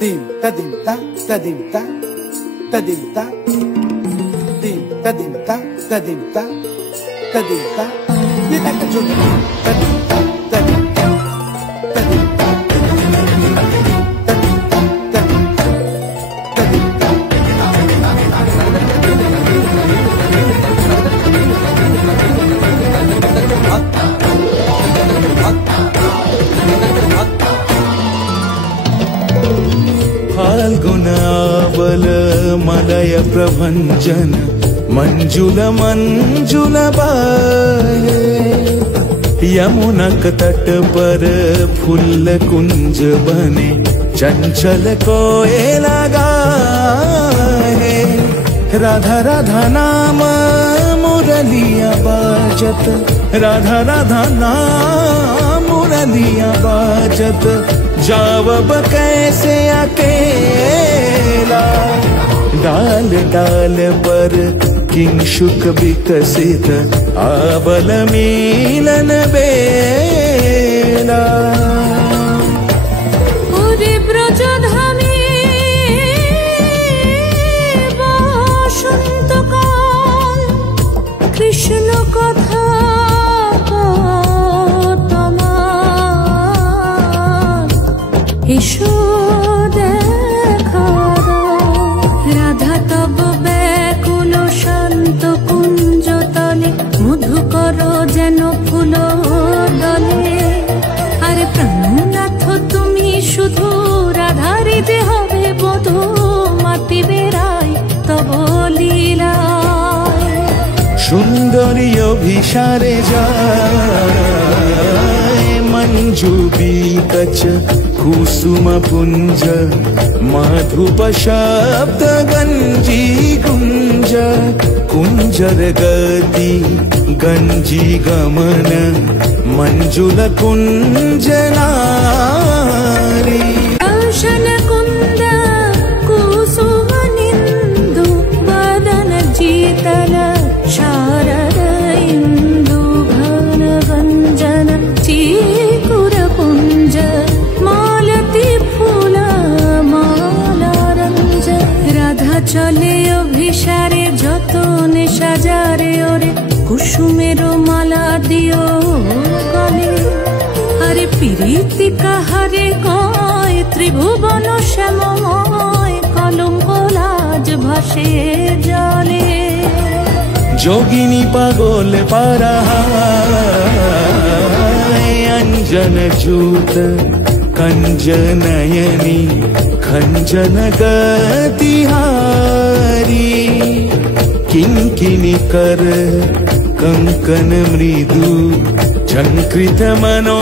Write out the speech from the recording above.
Dim ta dim ta ta dim ta ta dim ta dim ta dim ta ta dim ta ta dim ta ni ta ka chu ta dim ta ta dim ta ta dim ta ta dim ta ta dim ta ta dim ta फाल्गुनावल मलय प्रभंजन मंजुल मंजुल बाहे यमुनक तट पर फूल कुंज बने चंचल कोयला गाहे राधा राधा नाम मुरलिया बाजत राधा राधा नाम मुरलिया बाजत जावब कैसे अकेला डाल डाल पर किंशुक विकसित आबल मिलन बेला कृष्ण कथा এসো দেখা রাধা তব ব্যাকুল শান্ত কুঞ্জ তলে মধুকর যেন ফুল দলে আরে প্রাণনাথ তুমি শুধু রাধারে যে হবে বধূ মাতি বেড়াই তব লীলা সুন্দরী অভিসারে যায় मंजू बीकच कुसुम पुंज माधुप शब्द गंजी गुंज कुंजर गति गंजी गमन मंजुल कुंज नारी दर्शन कुंद कुसुम निंदु बदन जीतल शारद इंदु घन गंजन चीकुर पुंज मालती फूल माला रंज राधा चले अभिसारे যতনে সাজারে ওরে কুসুমের মালা দিও গলে আরে প্রীতি কাহারে কয় ত্রিভুবন শ্যামময় কলঙ্ক লাজ ভাসে জলে जोगिनी पागोल पारा अंजन जूत कंजनयनी खंजन गतिहारी किंकिनी कर कंकन मृदु झंकृत मनोहारी